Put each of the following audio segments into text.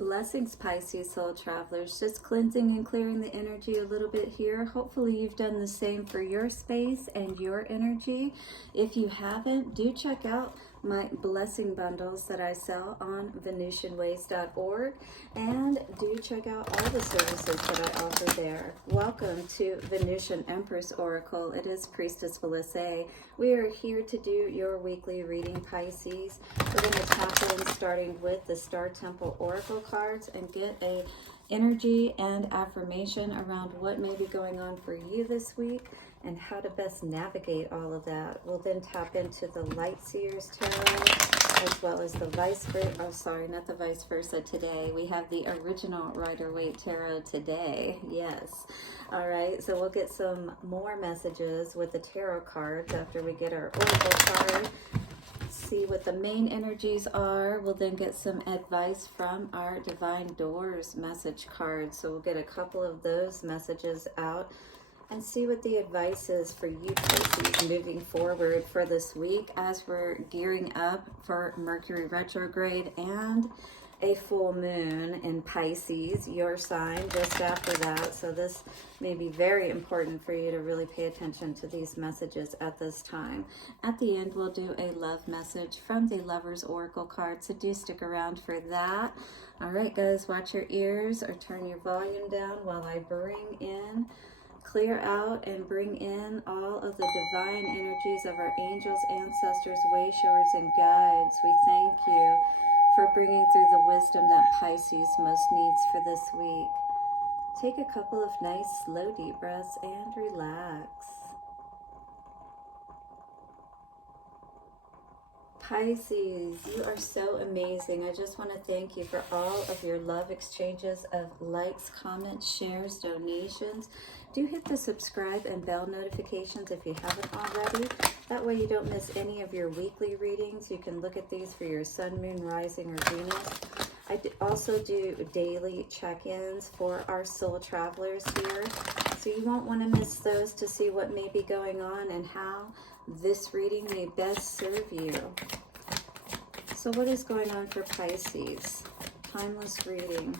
Blessings, Pisces soul travelers. Just cleansing and clearing the energy a little bit here. Hopefully you've done the same for your space and your energy. If you haven't, do check out my blessing bundles that I sell on VenusianWays.org, and do check out all the services that I offer there. Welcome to Venusian Empress Oracle. It is Priestess Melissae. We are here to do your weekly reading, Pisces. We're going to tap in starting with the Star Temple Oracle cards and get a energy and affirmation around what may be going on for you this week and how to best navigate all of that. We'll then tap into the Light Seers Tarot, as well as the vice versa. Oh, sorry, not the vice versa today. We have the original Rider-Waite Tarot today. Yes. All right, so we'll get some more messages with the tarot cards after we get our oracle card. See what the main energies are. We'll then get some advice from our Divine Doors message cards. So we'll get a couple of those messages out and see what the advice is for you, Pisces, moving forward for this week as we're gearing up for Mercury retrograde and a full moon in Pisces, your sign, just after that. So this may be very important for you to really pay attention to these messages at this time. At the end, we'll do a love message from the Lover's Oracle card, so do stick around for that. All right, guys, watch your ears or turn your volume down while I bring in, clear out, and bring in all of the divine energies of our angels, ancestors, wayshowers, and guides. We thank you for bringing through the wisdom that Pisces most needs for this week. Take a couple of nice, slow, deep breaths and relax. Pisces, you are so amazing. I just want to thank you for all of your love exchanges of likes, comments, shares, donations. Do hit the subscribe and bell notifications if you haven't already. That way you don't miss any of your weekly readings. You can look at these for your sun, moon, rising, or Venus. I also do daily check-ins for our soul travelers here. So you won't want to miss those to see what may be going on and how this reading may best serve you. So what is going on for Pisces? Timeless reading.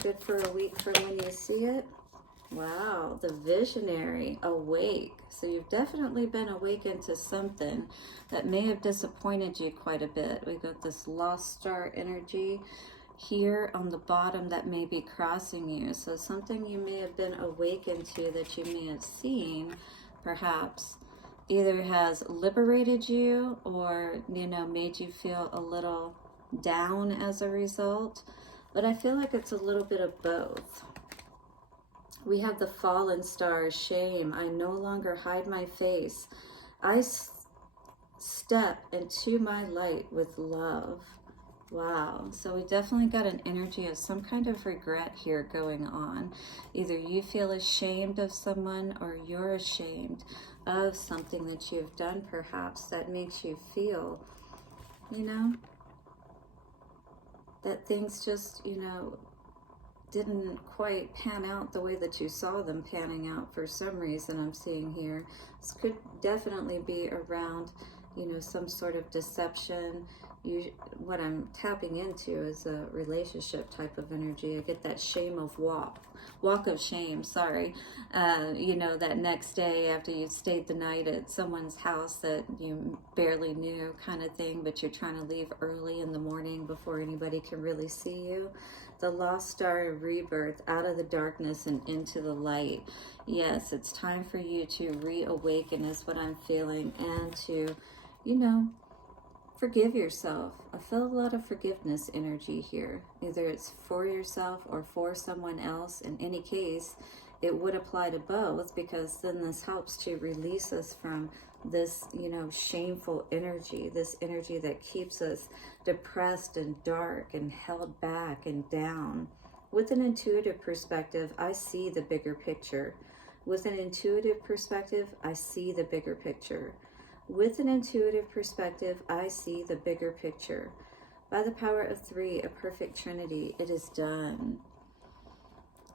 Good for a week from when you see it. Wow, the visionary, awake. So you've definitely been awakened to something that may have disappointed you quite a bit. We got this lost star energy here on the bottom that may be crossing you. So something you may have been awakened to that you may have seen, perhaps, either has liberated you or, you know, made you feel a little down as a result. But I feel like it's a little bit of both. We have the fallen star, shame. I no longer hide my face. I step into my light with love. Wow. So we definitely got an energy of some kind of regret here going on. Either you feel ashamed of someone or you're ashamed of something that you've done, perhaps, that makes you feel, you know, that things just, you know, didn't quite pan out the way that you saw them panning out for some reason. I'm seeing here this could definitely be around, you know, some sort of deception. What I'm tapping into is a relationship type of energy. I get that shame of walk of shame, sorry. You know, that next day after you've stayed the night at someone's house that you barely knew kind of thing, but you're trying to leave early in the morning before anybody can really see you. The lost star of rebirth, out of the darkness and into the light. Yes, it's time for you to reawaken is what I'm feeling, and to, you know, forgive yourself. I feel a lot of forgiveness energy here. Either it's for yourself or for someone else. In any case, it would apply to both, because then this helps to release us from this, you know, shameful energy, this energy that keeps us depressed and dark and held back and down. With an intuitive perspective, I see the bigger picture. With an intuitive perspective, I see the bigger picture. With an intuitive perspective, I see the bigger picture. By the power of 3, a perfect trinity, it is done.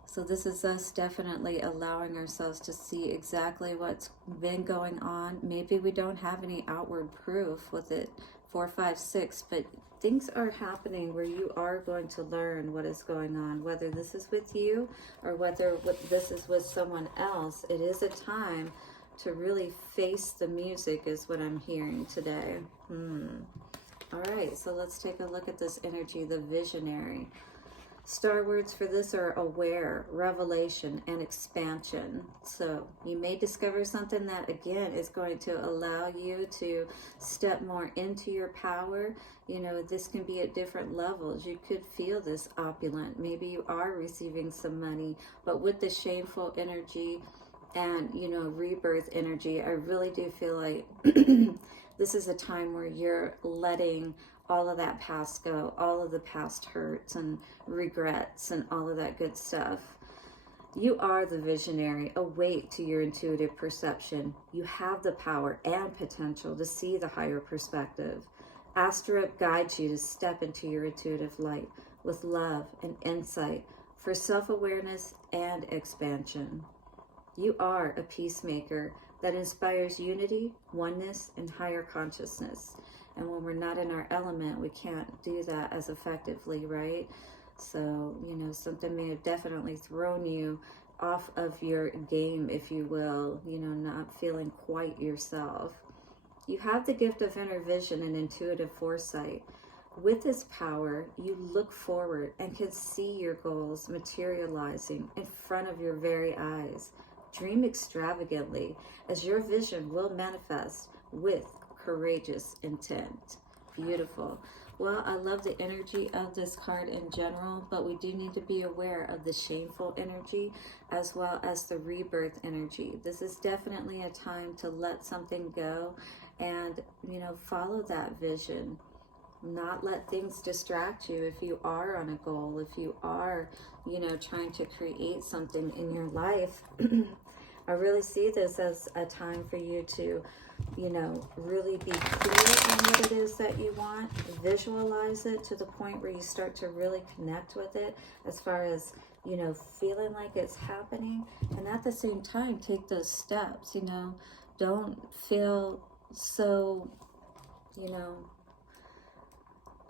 So this is us definitely allowing ourselves to see exactly what's been going on. Maybe we don't have any outward proof with it, 4, 5, 6, but things are happening where you are going to learn what is going on, whether this is with you or whether this is with someone else. It is a time to really face the music is what I'm hearing today. All right, so let's take a look at this energy, the visionary. Star words for this are aware, revelation, and expansion. So you may discover something that, again, is going to allow you to step more into your power. You know, this can be at different levels. You could feel this opulent. Maybe you are receiving some money, but with the shameful energy and, you know, rebirth energy, I really do feel like this is a time where you're letting all of that past go, all of the past hurts and regrets and all of that good stuff. You are the visionary. Awake to your intuitive perception. You have the power and potential to see the higher perspective. Asteroid guides you to step into your intuitive light with love and insight for self-awareness and expansion. You are a peacemaker that inspires unity, oneness, and higher consciousness. And when we're not in our element, we can't do that as effectively, right? So, you know, something may have definitely thrown you off of your game, if you will, you know, not feeling quite yourself. You have the gift of inner vision and intuitive foresight. With this power, you look forward and can see your goals materializing in front of your very eyes. Dream extravagantly, as your vision will manifest with courageous intent. Beautiful. Well, I love the energy of this card in general, but we do need to be aware of the shameful energy as well as the rebirth energy. This is definitely a time to let something go and, you know, follow that vision. Not let things distract you if you are on a goal, if you are, you know, trying to create something in your life. I really see this as a time for you to, you know, really be clear on what it is that you want, visualize it to the point where you start to really connect with it as far as, you know, feeling like it's happening. And at the same time, take those steps, you know, don't feel so, you know,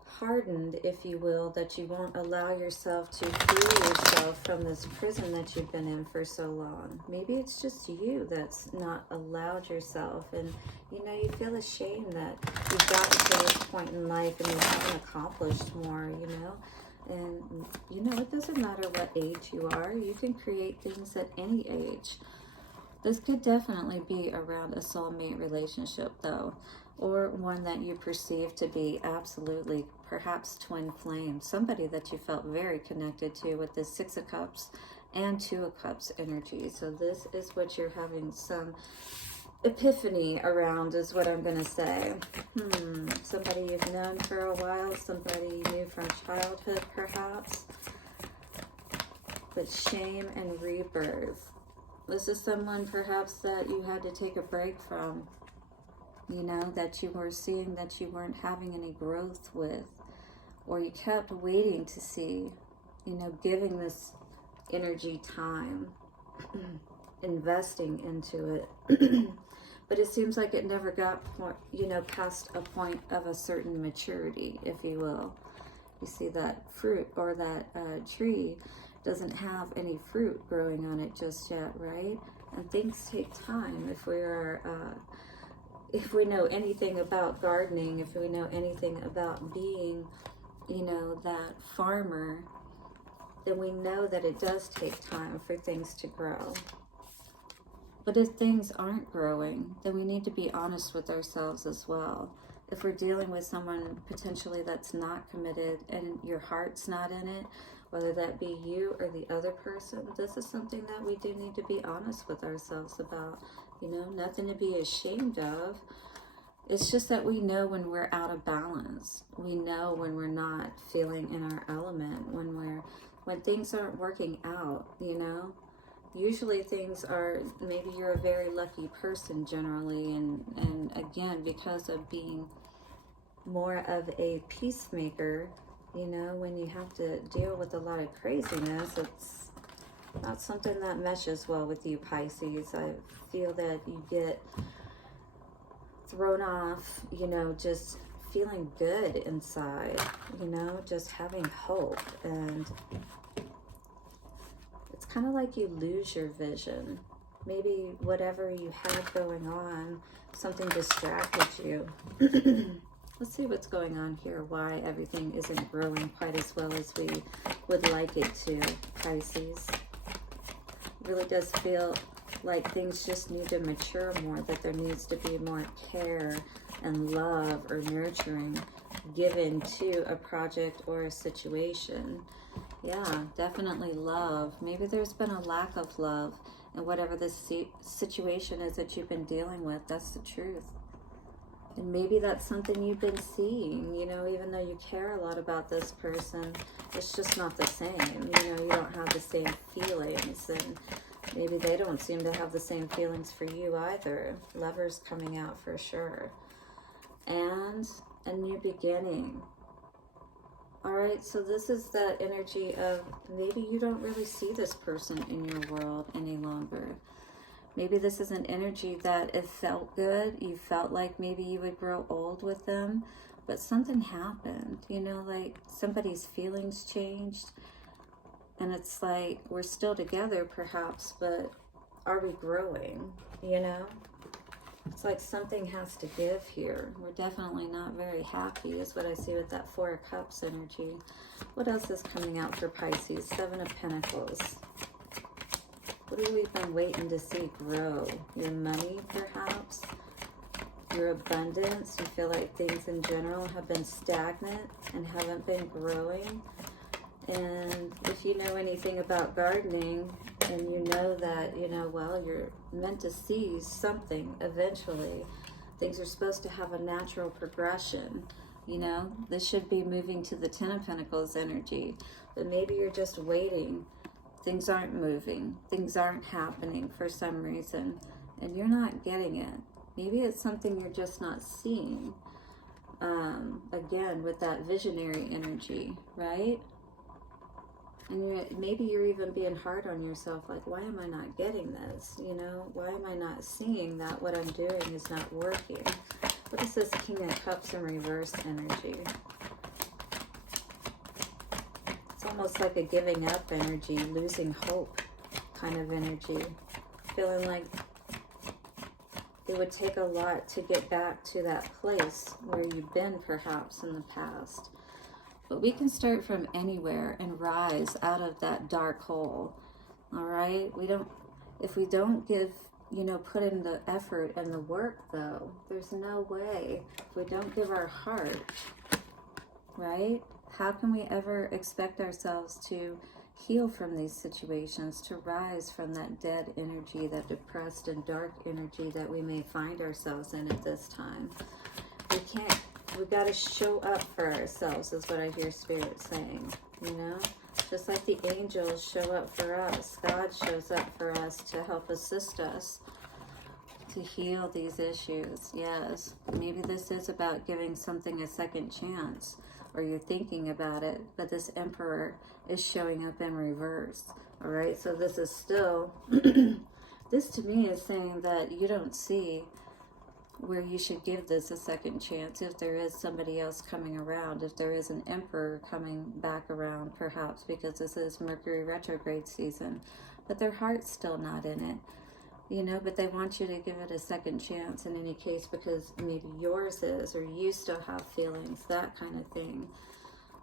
hardened, if you will, that you won't allow yourself to free yourself from this prison that you've been in for so long. Maybe it's just you that's not allowed yourself, and you know, you feel ashamed that you've gotten to this point in life and you haven't accomplished more, you know. And you know, it doesn't matter what age you are, you can create things at any age. This could definitely be around a soulmate relationship though, or one that you perceive to be absolutely perhaps twin flame, somebody that you felt very connected to with the 6 of Cups and 2 of Cups energy. So this is what you're having some epiphany around, is what I'm going to say. Somebody you've known for a while, somebody you knew from childhood perhaps. But shame and rebirth. This is someone perhaps that you had to take a break from, you know, that you were seeing that you weren't having any growth with, or you kept waiting to see, you know, giving this energy time, investing into it. But it seems like it never got, you know, past a point of a certain maturity, if you will. You see that fruit or that tree doesn't have any fruit growing on it just yet, right? And things take time. If we know anything about gardening, if we know anything about being, you know, that farmer, then we know that it does take time for things to grow. But if things aren't growing, then we need to be honest with ourselves as well. If we're dealing with someone potentially that's not committed and your heart's not in it, whether that be you or the other person, this is something that we do need to be honest with ourselves about. You know, nothing to be ashamed of. It's just that we know when we're out of balance. We know when we're not feeling in our element, when things aren't working out, you know. Usually things are, maybe you're a very lucky person generally, and again, because of being more of a peacemaker, you know, when you have to deal with a lot of craziness, Not something that meshes well with you, Pisces. I feel that you get thrown off, you know, just feeling good inside, you know, just having hope. And it's kind of like you lose your vision. Maybe whatever you had going on, something distracted you. Let's see what's going on here, why everything isn't growing quite as well as we would like it to, Pisces. It really does feel like things just need to mature more, that there needs to be more care and love or nurturing given to a project or a situation. Yeah, definitely love. Maybe there's been a lack of love in whatever this situation is that you've been dealing with. That's the truth. And maybe that's something you've been seeing, you know, even though you care a lot about this person, it's just not the same. You know, you don't have the same feelings, and maybe they don't seem to have the same feelings for you either. Lovers coming out for sure. And a new beginning. All right, so this is that energy of maybe you don't really see this person in your world any longer. Maybe this is an energy that it felt good. You felt like maybe you would grow old with them, but something happened, you know, like somebody's feelings changed. And it's like we're still together perhaps, but are we growing, you know? It's like something has to give here. We're definitely not very happy is what I see with that Four of Cups energy. What else is coming out for Pisces? Seven of Pentacles. What have we been waiting to see grow? Your money, perhaps? Your abundance? You feel like things in general have been stagnant and haven't been growing. And if you know anything about gardening, and you know that, you know, well, you're meant to see something eventually. Things are supposed to have a natural progression, you know. This should be moving to the Ten of Pentacles energy. But maybe you're just waiting. Things aren't moving. Things aren't happening for some reason. And you're not getting it. Maybe it's something you're just not seeing. Again, with that visionary energy, right? And maybe you're even being hard on yourself, like, why am I not getting this? You know, why am I not seeing that what I'm doing is not working? What is this King of Cups in reverse energy? It's almost like a giving up energy, losing hope kind of energy. Feeling like it would take a lot to get back to that place where you've been perhaps in the past. But we can start from anywhere and rise out of that dark hole. All right? If we don't give, you know, put in the effort and the work though, there's no way. If we don't give our heart, right? How can we ever expect ourselves to heal from these situations, to rise from that dead energy, that depressed and dark energy that we may find ourselves in at this time? We can't. We've got to show up for ourselves, is what I hear Spirit saying, you know? Just like the angels show up for us, God shows up for us to help assist us to heal these issues. Yes, maybe this is about giving something a second chance, or you're thinking about it, but this Emperor is showing up in reverse, all right? So this is still, this to me is saying that you don't see where you should give this a second chance if there is somebody else coming around, if there is an Emperor coming back around, perhaps because this is Mercury retrograde season, but their heart's still not in it, you know, but they want you to give it a second chance in any case because maybe yours is, or you still have feelings, that kind of thing.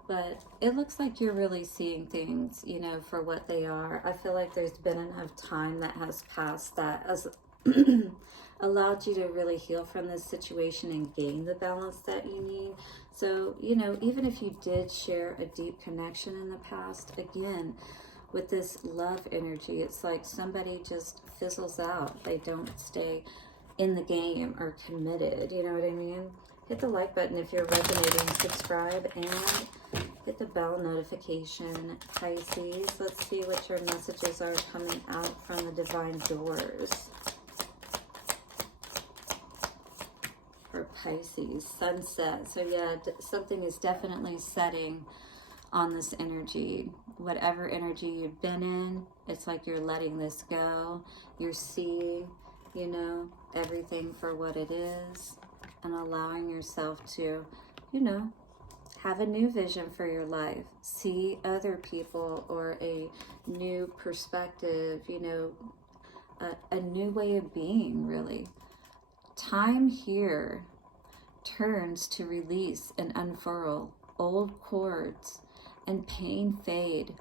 But it looks like you're really seeing things, you know, for what they are. I feel like there's been enough time that has passed that has allowed you to really heal from this situation and gain the balance that you need. So, you know, even if you did share a deep connection in the past, again, with this love energy, it's like somebody just fizzles out. They don't stay in the game or committed, you know what I mean? Hit the like button if you're resonating, subscribe, and hit the bell notification, Pisces. Let's see what your messages are coming out from the divine doors. For Pisces, sunset. So yeah, something is definitely setting on this energy. Whatever energy you've been in, it's like you're letting this go. You're seeing, you know, everything for what it is and allowing yourself to, you know, have a new vision for your life. See other people or a new perspective, you know, a new way of being, really. Time here turns to release and unfurl old cords, and pain fade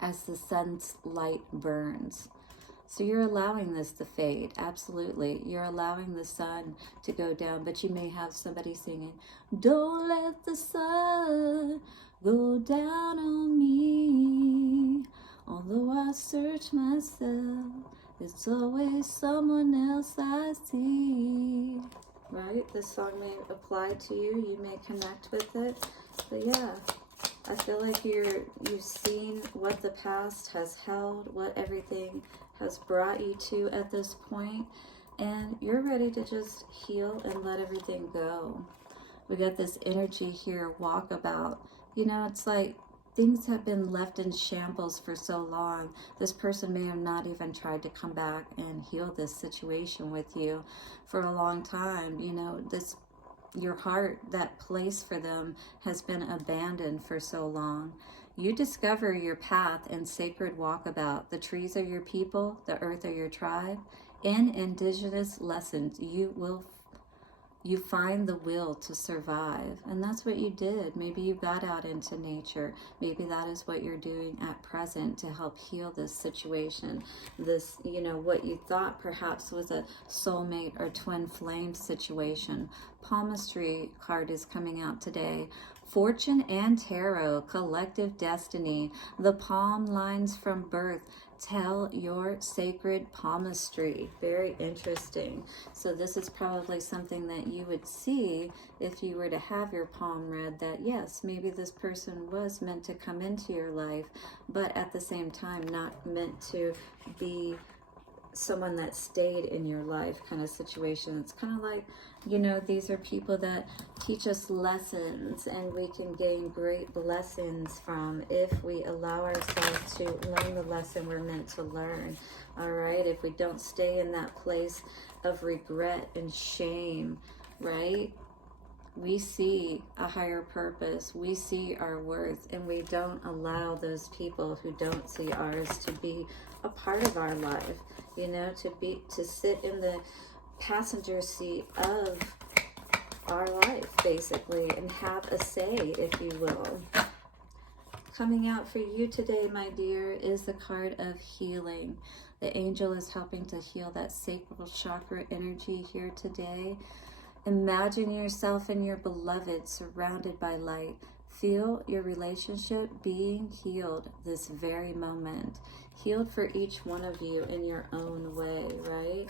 as the sun's light burns. So you're allowing this to fade, absolutely. You're allowing the sun to go down, but you may have somebody singing, don't let the sun go down on me. Although I search myself, it's always someone else I see. Right? This song may apply to you. You may connect with it. But yeah, I feel like you've seen what the past has held, what everything has brought you to at this point, and you're ready to just heal and let everything go. We got this energy here, walkabout. You know, it's like things have been left in shambles for so long. This person may have not even tried to come back and heal this situation with you for a long time. You know, your heart, that place for them has been abandoned for so long. You discover your path in sacred walkabout. The trees are your people, the earth are your tribe. In indigenous lessons, you find the will to survive. And that's what you did. Maybe you got out into nature. Maybe that is what you're doing at present to help heal this situation. This, you know, what you thought perhaps was a soulmate or twin flame situation. Palmistry card is coming out today. Fortune and Tarot, collective destiny. The palm lines from birth tell your sacred palmistry. Very interesting. So this is probably something that you would see if you were to have your palm read, that yes, maybe this person was meant to come into your life, but at the same time not meant to be someone that stayed in your life kind of situation. It's kind of like, you know, these are people that teach us lessons and we can gain great blessings from if we allow ourselves to learn the lesson we're meant to learn. All right, if we don't stay in that place of regret and shame, right? We see a higher purpose, we see our worth, and we don't allow those people who don't see ours to be a part of our life, you know, to sit in the passenger seat of our life, basically, and have a say, if you will. Coming out for you today, my dear, is the card of healing. The angel is helping to heal that sacral chakra energy here today. Imagine yourself and your beloved surrounded by light. Feel your relationship being healed this very moment. Healed for each one of you in your own way, right?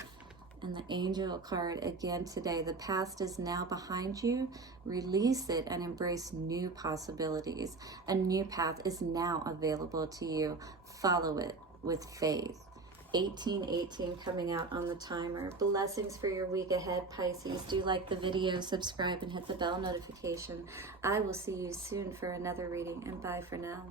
And the angel card again today. The past is now behind you. Release it and embrace new possibilities. A new path is now available to you. Follow it with faith. 1818 coming out on the timer. Blessings for your week ahead, Pisces. Do like the video, subscribe, and hit the bell notification. I will see you soon for another reading, and bye for now.